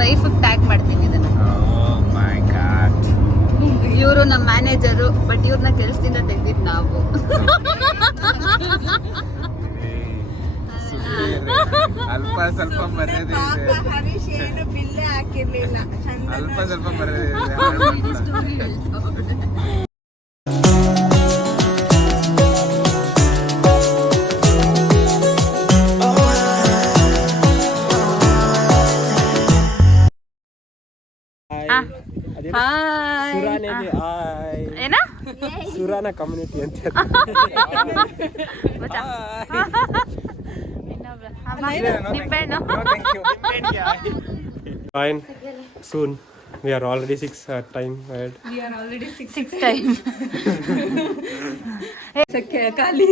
Wife tag ಮಾಡ್ತೀನಿ ಇದನ್ನ. ಇವರು ನಮ್ಮ ಮ್ಯಾನೇಜರು, ಬಟ್ ಇವ್ರನ್ನ ಕೆಲಸದಿಂದ ತೆಗ್ದಿದ್ ನಾವು. ಅಲ್ಪ ಸ್ವಲ್ಪ ಮರ್ಯಾದೆ ಇದೆ. ಹರೀಶ್ ಏನು ಬಿಲ್ಲೇ ಹಾಕಿರ್ಲಿಲ್ಲ. ಅಲ್ಪ ಸ್ವಲ್ಪ ಮರ್ಯಾದೆ ಏನ ಸುರಾನ ಕಮ್ಯುನಿಟಿ ಅಂತ fine soon we are already 6 time ahead. We are already 6 time. ಖಾಲಿ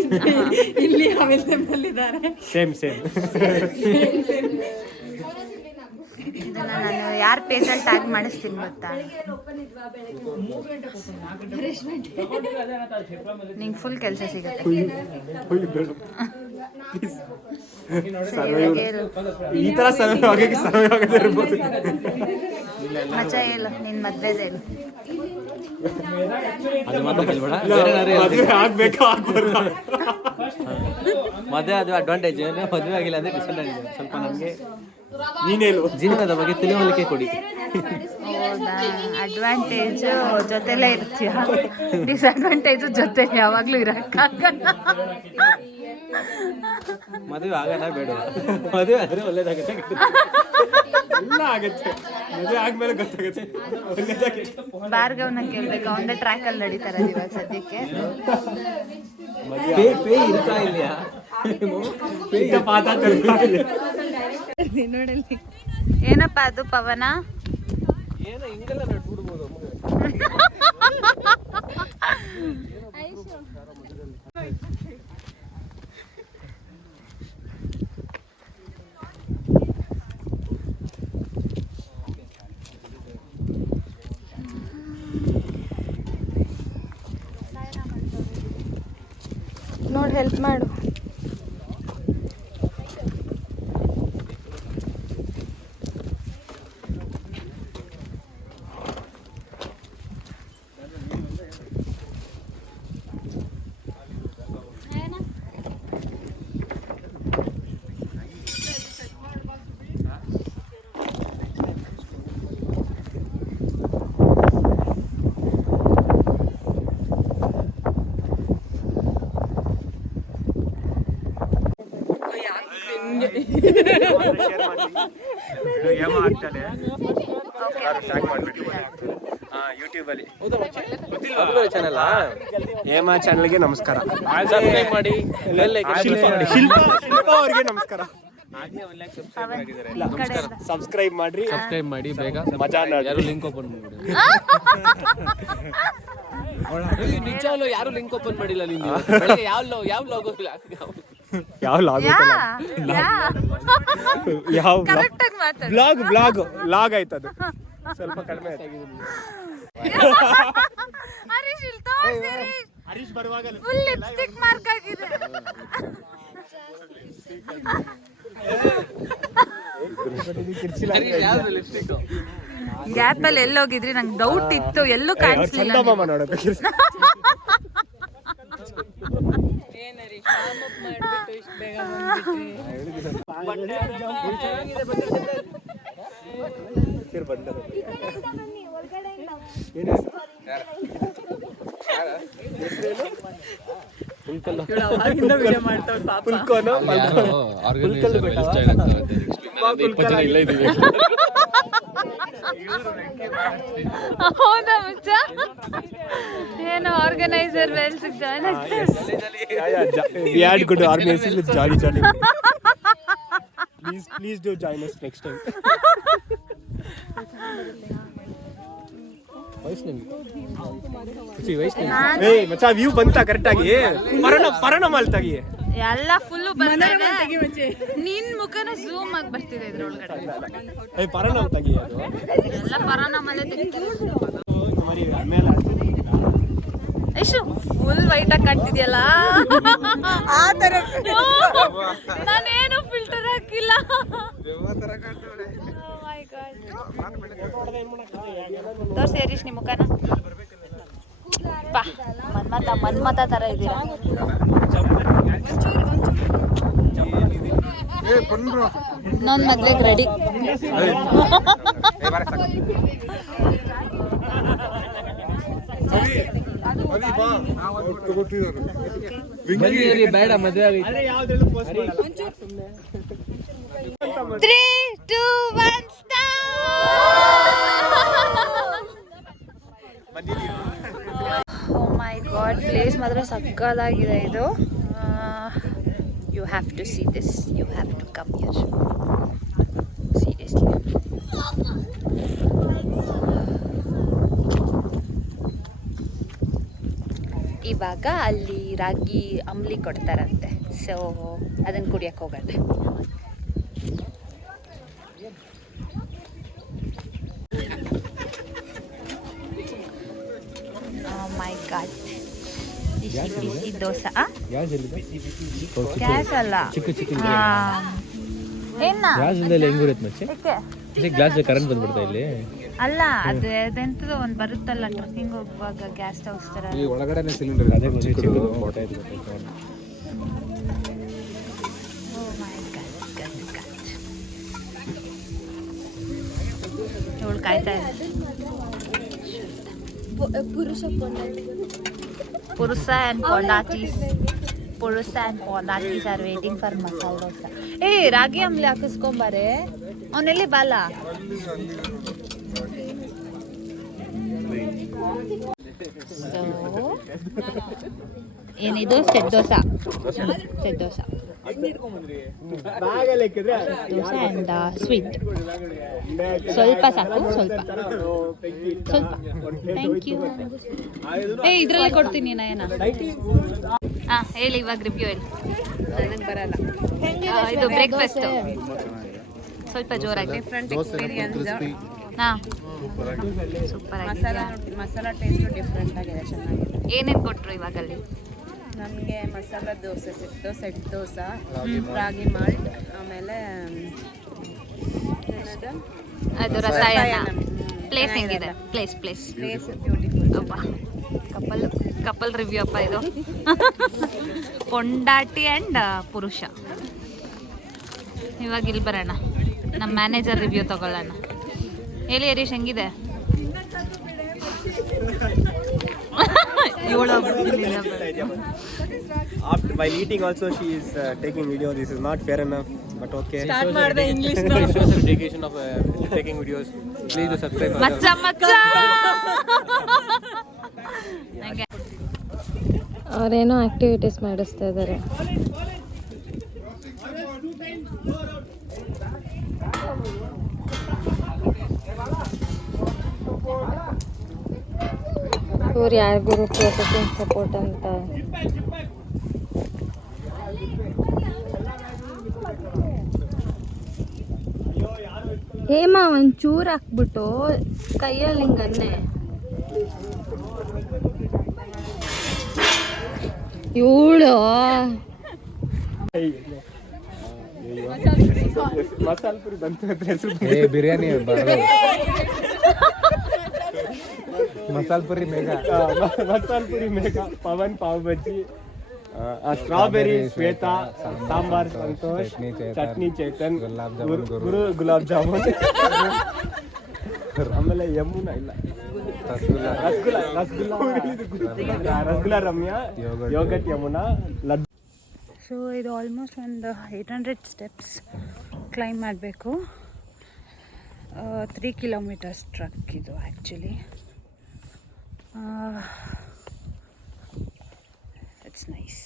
ಇಲ್ಲಿ ಅವೈಲೇಬಲ್ ಇದ್ದಾರೆ. ಸೇಮ್ ಇದನ್ನ ನಾನು ಯಾರ ಪೇಜಲ್ಲಿ ಟ್ಯಾಗ್ ಮಾಡಿಸ್ತೀನಿ ಗೊತ್ತಾ? ನಿಂಗೆ ಫುಲ್ ಕೆಲಸ ಸಿಗುತ್ತೆ. ಈ ತರ ಸರ್ವೆ ಆಗದೆ ಇರ್ಬೋದು. ಮಜಾ ಇಲ್ಲ ನಿನ್ ಮದ್ವೆದೇ ಇಲ್ಲ. ಮದುವೆ ಅದು ಅಡ್ವಾಂಟೇಜ್, ಮದುವೆ ಆಗಿಲ್ಲ ಅಂದ್ರೆ ಡಿಸಡ್ವಾಂಟೇಜ್. ಸ್ವಲ್ಪ ನಮಗೆ ನೀನೇನು ಜೀವನದ ಬಗ್ಗೆ ತಿಳುವಳಿಕೆ ಕೊಡಿ. ಹೌದಾ? ಅಡ್ವಾಂಟೇಜು ಜೊತೆಲೇ ಇರ್ತೀಯ, ಡಿಸ್ಅಡ್ವಾಂಟೇಜು ಜೊತೆ ಯಾವಾಗ್ಲೂ ಇರಕ್ಕಾಗಲ್ಲ. ಮದುವೆ ಆಗಲ್ಲ ಬೇಡ, ಮದುವೆ ಆದ್ರೆ ಒಳ್ಳೇದಾಗುತ್ತೆ. ಎಲ್ಲ ಆಗತ್ತೆ, ಮದುವೆ ಆದ್ಮೇಲೆ ಗೊತ್ತಾಗುತ್ತೆ ಒಳ್ಳೇದಾಗುತ್ತೆ. ಭಾರ್ಗವ್ನ ಕೇಳ್ಬೇಕು, ಅವನ ಟ್ರ್ಯಾಕ್ ಅಲ್ಲಿ ನಡೀತಾರೆ ಇವಾಗ ಸದ್ಯಕ್ಕೆ. ಪೇ ಇರ್ತಾ இல்லையா? ನೋಡಲ್ಲಿ ಏನಪ್ಪ ಅದು ಪವನ? ಏನೋ ಹಿಂಗೆಲ್ಲ ನಡ್ಬಿಡ್ಬೋದು. ನೋಡಿ ಹೆಲ್ಪ್ ಮಾಡು. ಹೇಮಾ ಚಾನಲ್ಗೆ ನಮಸ್ಕಾರ. ಸಬ್ಸ್ಕ್ರೈಬ್ ಮಾಡಿ, ಶಿಲ್ಪಾ ಅವ್ರಿಗೆ ನಮಸ್ಕಾರ. ಸಬ್ಸ್ಕ್ರೈಬ್ ಮಾಡ್ರಿ, ಸಬ್ಸ್ಕ್ರೈಬ್ ಮಾಡಿ ಬೇಗ. ಮಜಾ ಯಾರು ಲಿಂಕ್ ಓಪನ್ ಮಾಡಿ. ನಿಜವಾಗ್ಲೂ ಯಾರು ಲಿಂಕ್ ಓಪನ್ ಮಾಡಿಲ್ಲ. ನೀನು ಯಾವ ಲೋಗೋ ಇಲ್ಲ, ಯಾವ ಬ್ಲಾಗ್ ಆಯ್ತದು ಸ್ವಲ್ಪ ಕಡಿಮೆ ಆಯ್ತು. ಹರೀಶ್ ಬರುವಾಗ ಲಿಪ್ಸ್ಟಿಕ್ ಮಾರ್ಕ್ ಆಗಿದೆ. ಗ್ಯಾಪ್ ಅಲ್ಲಿ ಎಲ್ಲೋಗಿದ್ರಿ? ನಂಗೆ ಡೌಟ್ ಇತ್ತು, ಎಲ್ಲೂ ಕಾಣಿಸ್ಲಿಲ್ಲ. ಹೌದಾ ಮುಚ್ಚ? ಏನು ಆರ್ಗನೈಸರ್ ವೆಲ್ಸ್ ಜಾಯ್ನ್ ಆಗ್ತಾರೆ. Please do join us next time. ಮಚ್ಚ ವ್ಯೂ ಬಂತ ಕರೆಕ್ಟ್ ಆಗಿ. ಪರಣ ಮಾಲ್ತಾಗಿ ಎಲ್ಲ ಫುಲ್ ಬಂದಿದೆ. ನಿನ್ ಮುಖನ ಝೂಮ್ ಆಗಿ ಬರ್ತಿದೆ ಇದ್ರೊಳಗಡೆ. ಪರಣ ತಾಗಿ ಅದು ಎಲ್ಲ ಪರಾನಮಲ್ಲೇ ಎಷ್ಟು ಫುಲ್ ವೈಟ್ ಆಗಿ ಕಾಣ್ತಿದ್ಯಲ್ಲ. ನಾನೇನು ಫಿಲ್ಟರ್ ಹಾಕಿಲ್ಲ. ತೋರಿಸಿ ಹರೀಶ್ ನಿಮ್ಮ ಮುಖನ. ಬಾ ಮನ್ಮತ ಥರ ಇದ್ದೀರಾ. ಇನ್ನೊಂದು ಮದ್ವೆಗೆ ರೆಡಿ. ಬೇಡ ಮದುವೆ 3, 2, 1 ಓ ಮೈ ಗಾಡ್, ಪ್ಲೇಸ್ ಮಾತ್ರ ಸಕ್ಕತ್ತಾಗಿದೆ ಇದು. You have to see this, you have to come here seriously. ಇವಾಗ ಅಲ್ಲಿ ರಾಗಿ ಅಂಬ್ಲಿ ಕೊಡ್ತಾರಂತೆ, ಸೊ ಅದನ್ನು ಕುಡಿಯಕ್ಕೆ ಹೋಗೋಣ. ಮೈ ಗಾಡ್, ಬಿಸಿ ದೋಸೆ. ಗ್ಯಾಸ್ ಅಲ್ಲ, ಏನ ಗ್ಲಾಸ್ ಕರೆಂಟ್ ಬಂದ್ಬಿಡ್ತಾ ಇಲ್ಲಿ. ಅಲ್ಲ, ಅದು ಅದೆಂತದೋ ಒಂದು ಬರುತ್ತಲ್ಲ ಟ್ರಕ್ಕಿಂಗ್ ಹೋಗುವಾಗ ಗ್ಯಾಸ್ ಸ್ಟವ್ಸ್ ಥರ. ಒಳಗಡೆ ಸಿಲಿಂಡರ್ ಇವಳು ಕಾಯ್ತಾ ಇದೆ. Purusa and Pondatis are waiting for masala dosa. Hey, ragi amli ಹಾಕಿಸ್ಕೊಂಬಾರೆ. ಅವನೆಲ್ಲಿ ಬಾಲ? ಏನಿದು? Set dosa. Dosa and sweet. ಸ್ವಲ್ಪ ಸಾಕು, ಸ್ವಲ್ಪ. Thank you. ಇದರಲ್ಲೇ ಕೊಡ್ತೀನಿ ನಯನ. ಹಾಂ ಹೇಳಿ, ಇವಾಗ ರಿವ್ಯೂ ಹೇಳಿ. ನನಗೆ ಬರಲ್ಲ. ಇದು ಬ್ರೇಕ್ಫಾಸ್ಟ್ ಸ್ವಲ್ಪ ಜೋರಾಗಿ. Different experience. ಹಾಂ, ಸೂಪರ್ ಆಗಿದೆ. ಮಸಾಲ ಟೇಸ್ಟು ಡಿಫ್ರೆಂಟ್ ಆಗಿದೆ, ಚೆನ್ನಾಗಿದೆ. ಏನೇನು ಕೊಟ್ಟರು ಇವಾಗಲ್ಲಿ? ನನಗೆ ಮಸಾಲ ದೋಸೆ ಸಿಕ್ತು, ಸೆಟ್ ದೋಸೆ, ರಾಗಿ ಮಾಲ್ಟ್, ಆಮೇಲೆ ಅದು ರಸಾಯನ. ಪ್ಲೇಸ್ ಹೆಂಗಿದೆ? Place place beautiful. ಅಪ್ಪ, ಕಪಲ್ ರಿವ್ಯೂ ಅಪ್ಪ ಇದು. ಪೊಂಡಾಟಿ ಆ್ಯಂಡ್ ಪುರುಷ. ಇವಾಗ ಇಲ್ಲಿ ಬರೋಣ, ನಮ್ಮ ಮ್ಯಾನೇಜರ್ ರಿವ್ಯೂ ತಗೊಳ್ಳೋಣ. ಹೇಳಿ ಹರೀಶ್, ಹೆಂಗಿದೆ? After while eating also she is taking video. This is not fair enough, but okay. Start ಮಾಡಿದೆ English. dedication of taking videos. Please do subscribe. ಮಚ್ಚ ಅವರೇನೋ ಆಕ್ಟಿವಿಟೀಸ್ ಮಾಡಿಸ್ತಾ ಇದ್ದಾರೆ. ಇವ್ರು ಯಾರಿಗೂ ಪ್ರೊಟೆಕ್ಷನ್ ಸಪೋರ್ಟ್ ಅಂತ. ಹೇಮ ಒಂಚೂರು ಹಾಕ್ಬಿಟ್ಟು ಕೈಯಲ್ಲಿ ಹಿಂಗನ್ನೆ. ಇವಳು ಮಸಾಲ ಪುರಿ ಬಂತು ಅಂತ ಹೆಸರು. ಬಿರಿಯಾನಿ ಮಸಾಲ ಪುರಿ ಮೇಘ, ಪವನ್ ಪಾವ್ ಬಜ್ಜಿ, ಸ್ಟ್ರಾಬೆರಿ ಶ್ವೇತಾ, ಸಾಂಬಾರ್ ಸಂತೋಷ್, ಚಟ್ನಿ ಚೇತನ್, ಗುರು ಗುಲಾಬ್ ಜಾಮೂನ್, ಆಮೇಲೆ ಯಮುನಾ ಇಲ್ಲ ರಸಗುಲ್ಲ ರಮ್ಯಾ, ಯೋಗಟ್ ಯಮುನಾ, ಲಡ್ಡು. ಸೊ ಇದು ಆಲ್ಮೋಸ್ಟ್ ಒಂದು 800 ಸ್ಟೆಪ್ಸ್ ಕ್ಲೈಮ್ ಮಾಡಬೇಕು. 3 ಕಿಲೋಮೀಟರ್ಸ್ ಟ್ರಕ್ ಇದು ಆ್ಯಕ್ಚುಲಿ. It's nice.